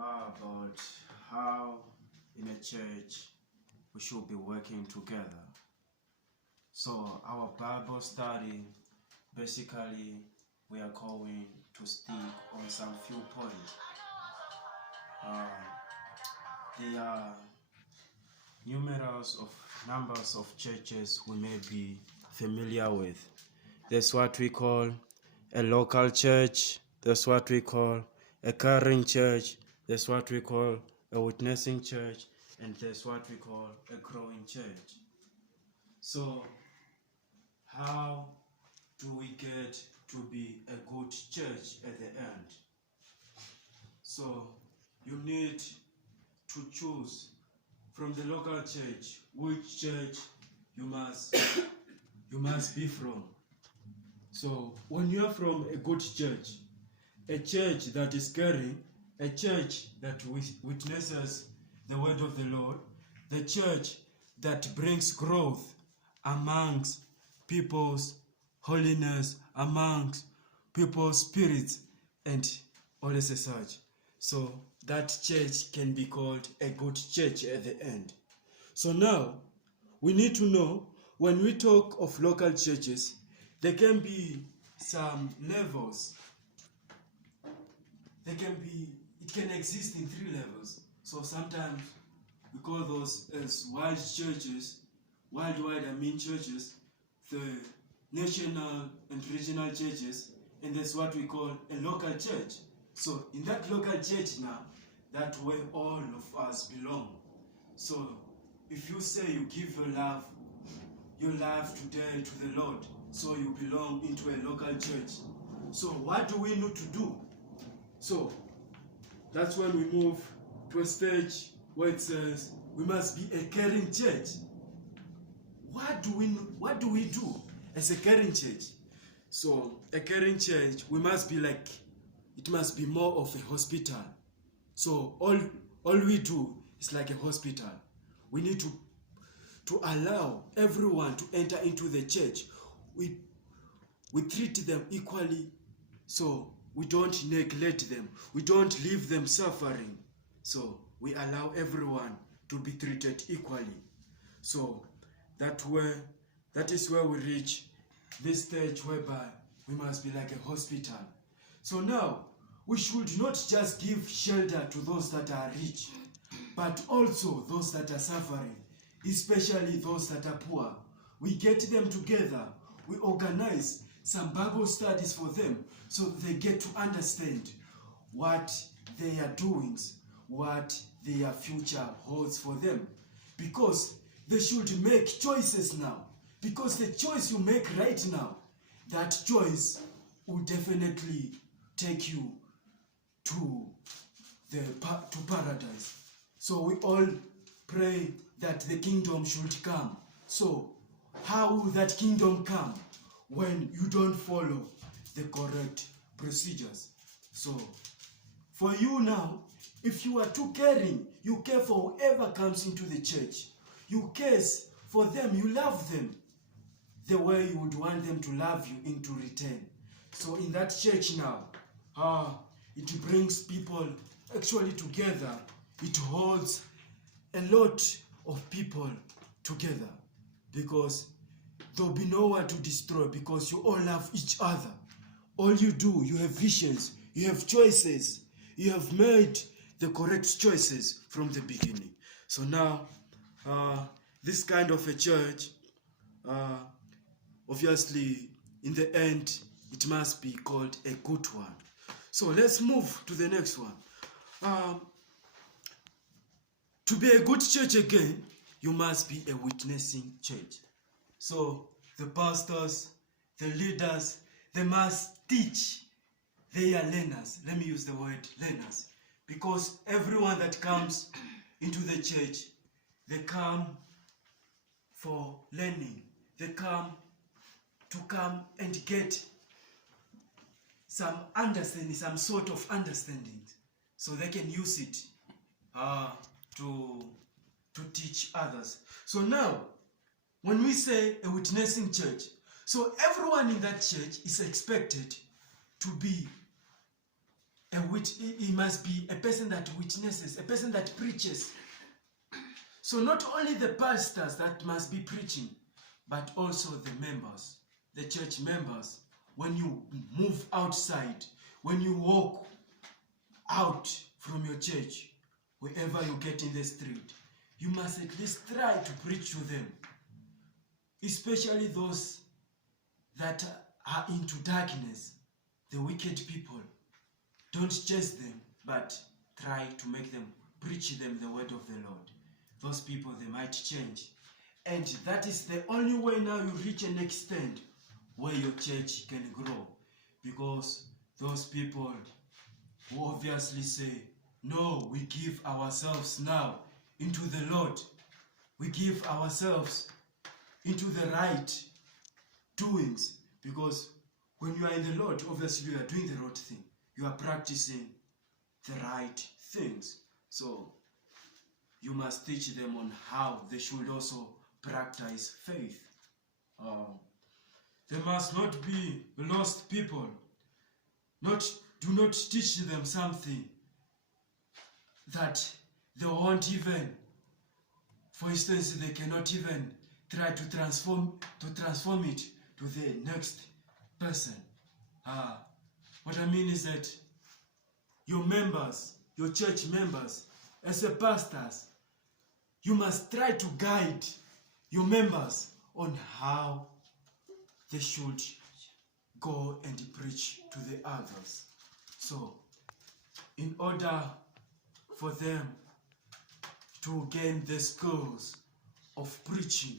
about how in a church we should be working together. So our Bible study, basically we are going to stick on some few points. There are numbers of churches we may be familiar with. There's what we call a local church, there's what we call a caring church, there's what we call a witnessing church, and there's what we call a growing church. So how do we get to be a good church at the end? So you need to choose from the local church which church you must be from. So when you are from a good church, a church that is caring, a church that witnesses the word of the Lord, the church that brings growth amongst people's holiness, amongst people's spirits, and all as such. So that church can be called a good church at the end. So now we need to know, when we talk of local churches, there can be some levels. It can exist in 3 levels. So sometimes we call those as worldwide churches, the national and regional churches, and that's what we call a local church. So in that local church now, that's where all of us belong. So if you say you give your life today to the Lord, so you belong into a local church. So what do we need to do? So that's when we move to a stage where it says we must be a caring church. What do we do as a caring church? So a caring church, it must be more of a hospital. So all we do is like a hospital. We need to allow everyone to enter into the church. We treat them equally, so we don't neglect them. We don't leave them suffering. So we allow everyone to be treated equally. So that is where we reach this stage whereby we must be like a hospital. So now we should not just give shelter to those that are rich, but also those that are suffering, especially those that are poor. We get them together. We organize some Bible studies for them so they get to understand what they are doing, what their future holds for them. Because they should make choices now. Because the choice you make right now, that choice will definitely take you to paradise. So we all pray that the kingdom should come. So how will that kingdom come? When you don't follow the correct procedures. So for you now, if you are too caring, you care for whoever comes into the church. You care for them, you love them the way you would want them to love you into return. So in that church now, it brings people actually together. It holds a lot of people together, because there'll be no one to destroy, because you all love each other. All you do, you have visions, you have choices, you have made the correct choices from the beginning. So now, this kind of a church, obviously, in the end, it must be called a good one. So let's move to the next one. To be a good church again, you must be a witnessing church. So the pastors, the leaders, they must teach their learners. Let me use the word learners. Because everyone that comes into the church, they come for learning. They come and get some understanding, some sort of understanding, so they can use it to teach others. So now, when we say a witnessing church, so everyone in that church is expected to be he must be a person that witnesses, a person that preaches. So not only the pastors that must be preaching, but also the members, the church members. When you move outside, when you walk out from your church, wherever you get in the street, you must at least try to preach to them, especially those that are into darkness, the wicked people. Don't chase them, but try to make them, preach them the word of the Lord. Those people, they might change. And that is the only way now you reach an extent where your church can grow. Because those people who obviously say, no, we give ourselves now into the Lord. We give ourselves into the right doings. Because when you are in the Lord, obviously you are doing the right thing. You are practicing the right things. So you must teach them on how they should also practice faith. They must not be lost people. Do not teach them something that they won't even, for instance, they cannot even try to transform it to the next person. What I mean is that your members, your church members, as a pastors, you must try to guide your members on how they should go and preach to the others. So, in order for them to gain the skills of preaching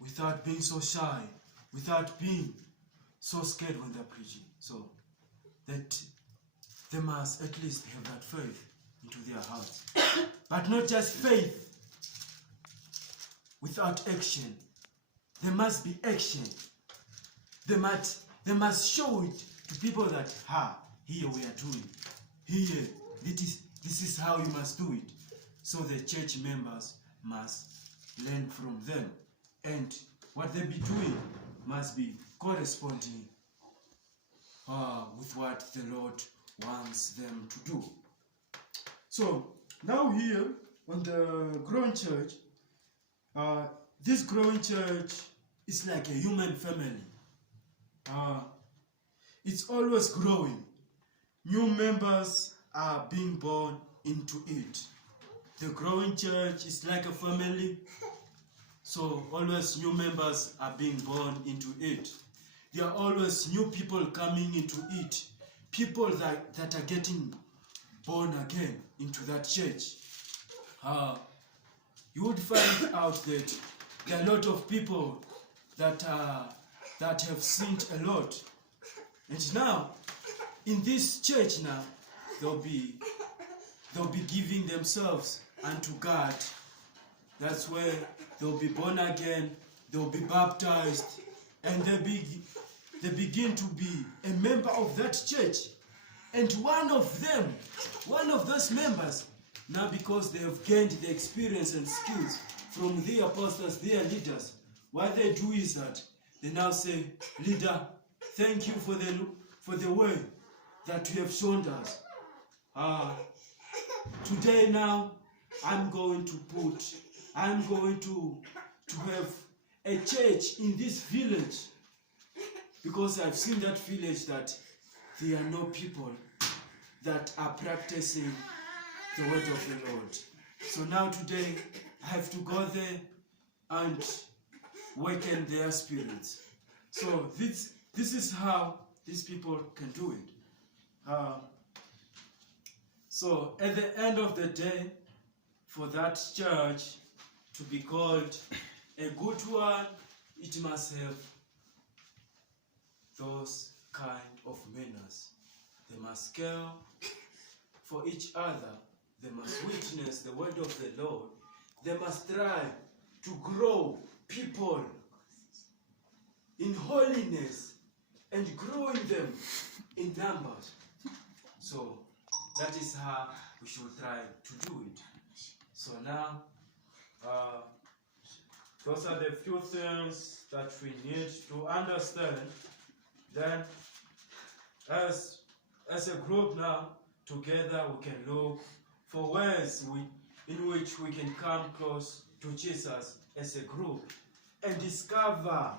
without being so shy, without being so scared when they're preaching, so that they must at least have that faith into their hearts. But not just faith without action. There must be action. They must show it to people that, here we are doing. Here, this is how you must do it. So the church members must learn from them. And what they be doing must be corresponding with what the Lord wants them to do. So now here on the growing church, this growing church is like a human family. It's always growing. New members are being born into it. The growing church is like a family. So always new members are being born into it. There are always new people coming into it. People that are getting born again into that church. You would find out that there are a lot of people that have sinned a lot. And now, in this church now, they'll be giving themselves unto God. That's where they'll be born again, they'll be baptized, and they begin to be a member of that church. And one of those members, now because they have gained the experience and skills from their pastors, their leaders, what they do is that they now say, leader, thank you for the way that you have shown us. Today now, I'm going to have a church in this village, because I've seen that village that there are no people that are practicing the word of the Lord. So now today, I have to go there and awaken their spirits. So this is how these people can do it. So at the end of the day, for that church to be called a good one, it must have those kind of manners. They must care for each other. They must witness the word of the Lord. They must try to grow people in holiness and growing them in numbers. So that is how we should try to do it. So now, those are the few things that we need to understand. Then, as a group now, together we can look for ways in which we can come close to Jesus as a group and discover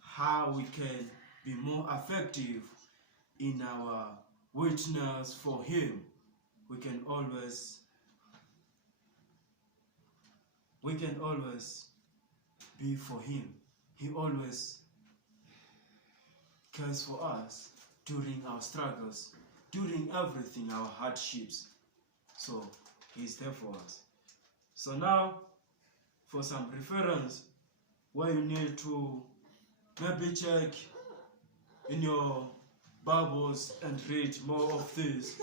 how we can be more effective in our witness for Him. We can always be for Him. He always cares for us during our struggles, during everything, our hardships. So He's there for us. So now, for some reference, where you need to maybe check in your Bibles and read more of this,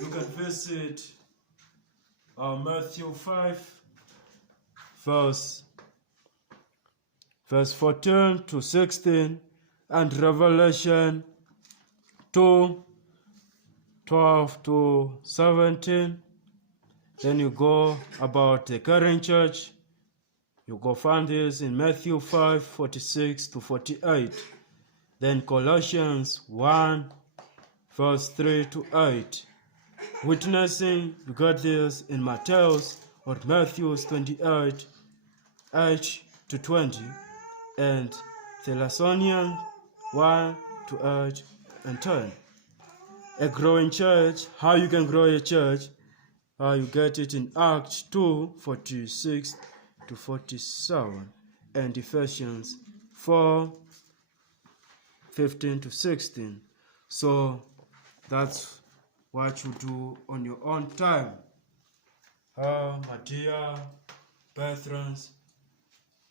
you can visit Matthew 5, verse 14 to 16, and Revelation 2, 12 to 17. Then you go about the current church. You go find this in Matthew 5, 46 to 48. Then Colossians 1, verse 3 to 8. Witnessing, you got this in Matthew's or Matthew's 28, 8 to 20. And Thessalonians 1 to 8 and 10. A growing church, how you can grow a church, you get it in Acts 2, 46 to 47, and Ephesians 4, 15 to 16. So that's what you do on your own time. My dear brethren,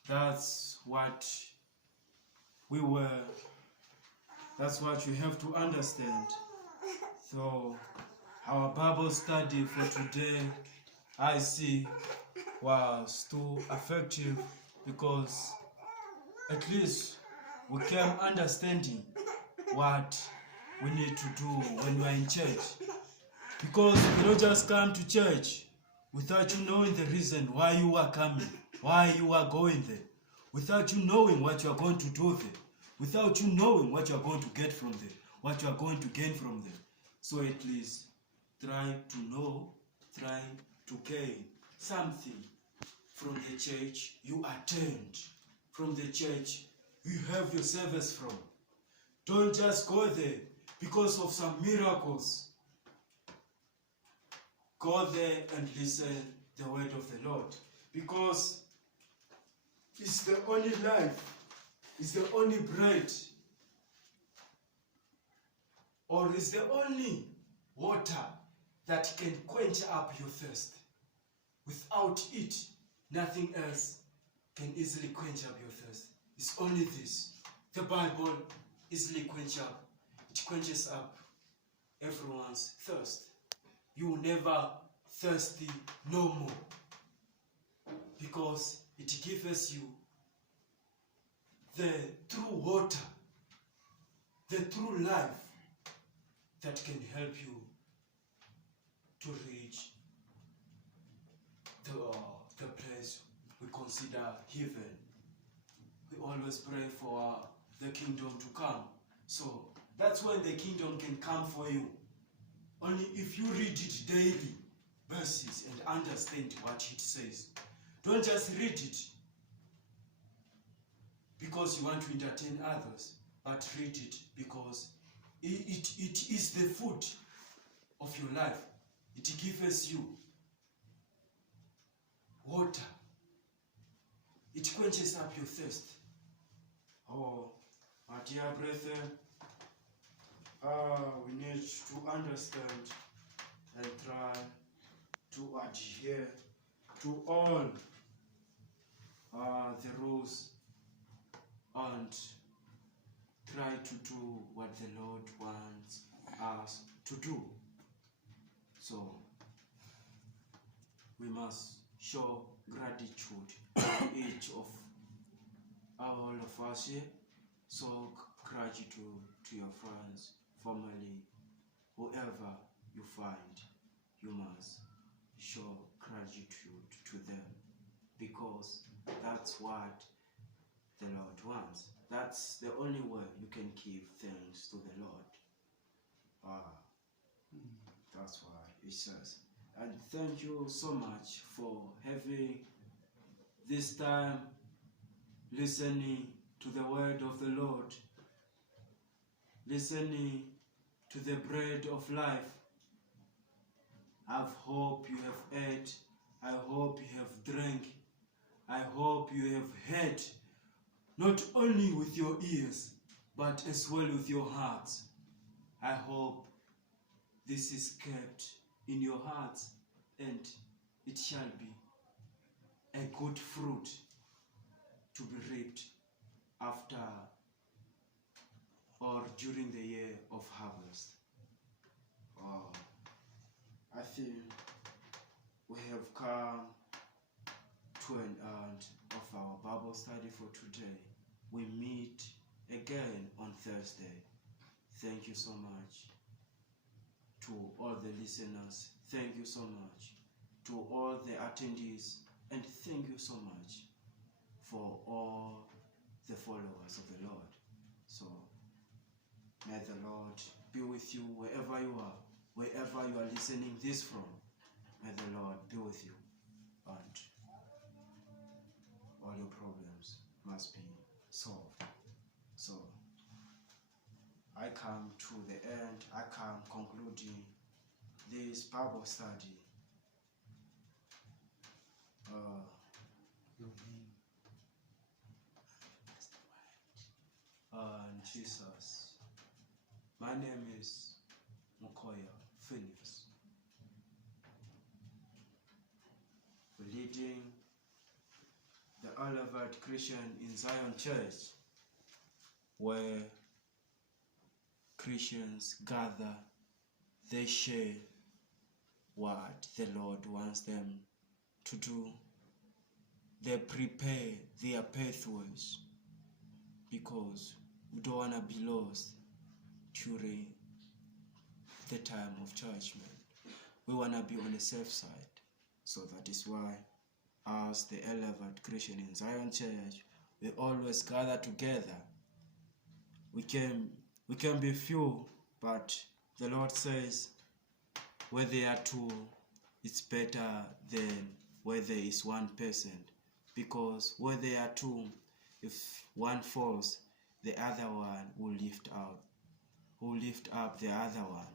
that's what you have to understand. So our Bible study for today, I see, was too effective because at least we came understanding what we need to do when we are in church. Because you don't just come to church without you knowing the reason why you are coming, why you are going there, without you knowing what you are going to do there, without you knowing what you are going to get from there, what you are going to gain from there. So at least try to know, try to gain something from the church you attend, from the church you have your service from. Don't just go there because of some miracles. Go there and listen the word of the Lord, because it's the only life, it's the only bread, or it's the only water that can quench up your thirst. Without it, nothing else can easily quench up your thirst. It's only this. The Bible easily quenches up everyone's thirst. You will never thirsty no more, because it gives you the true water, the true life that can help you to reach the place we consider heaven. We always pray for the kingdom to come. So that's when the kingdom can come for you. Only if you read it daily, verses, and understand what it says. Don't just read it because you want to entertain others, but read it because it is the food of your life. It gives you water. It quenches up your thirst. Oh, my dear brethren, we need to understand and try to adhere to all the rules and try to do what the Lord wants us to do. So we must show gratitude to each of all of us here. So gratitude to your friends, family, whoever you find, you must show gratitude to them, because that's what the Lord wants. That's the only way you can give thanks to the Lord. That's what it says. And thank you so much for having this time listening to the word of the Lord, listening to the bread of life. I hope you have ate. I hope you have drank. I hope you have heard, not only with your ears, but as well with your hearts. I hope this is kept in your hearts, and it shall be a good fruit to be reaped after or during the year of harvest. I think we have come to an end of our Bible study for today. We meet again on Thursday. Thank you so much to all the listeners. Thank you so much to all the attendees, and thank you so much for all the followers of the Lord. So may the Lord be with you wherever you are, wherever you are listening this from. May the Lord be with you, and all your problems must be solved. So I come to the end. I come concluding this Bible study. Jesus. My name is Mukoya Phineas. We're leading the Olivet Christian in Zion Church, where Christians gather, they share what the Lord wants them to do. They prepare their pathways, because we don't want to be lost during the time of judgment. We want to be on the safe side. So that is why, as the Olivet Christian in Zion Church, we always gather together. We can be few, but the Lord says where there are two, it's better than where there is one person. Because where there are two, if one falls, the other one will lift up the other one.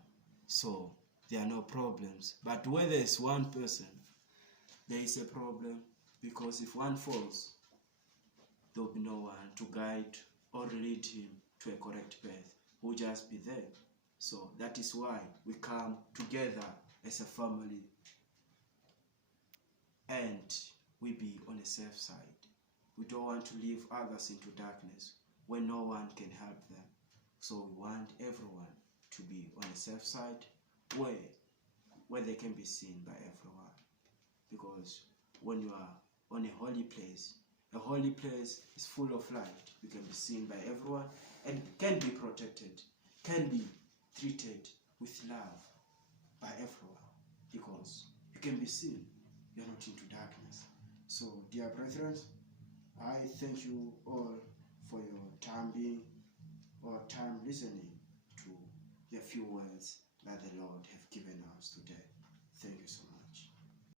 So there are no problems. But where there is one person, there is a problem, because if one falls, there will be no one to guide or lead him to a correct path. We'll just be there. So that is why we come together as a family, and we be on the safe side. We don't want to leave others into darkness when no one can help them. So we want everyone to be on the safe side, where they can be seen by everyone. Because when you are on a holy place is full of light. You can be seen by everyone and can be protected, can be treated with love by everyone, because you can be seen. You're not into darkness. So, dear brethren, I thank you all for your time being or time listening to the few words that the Lord have given us today. Thank you so much.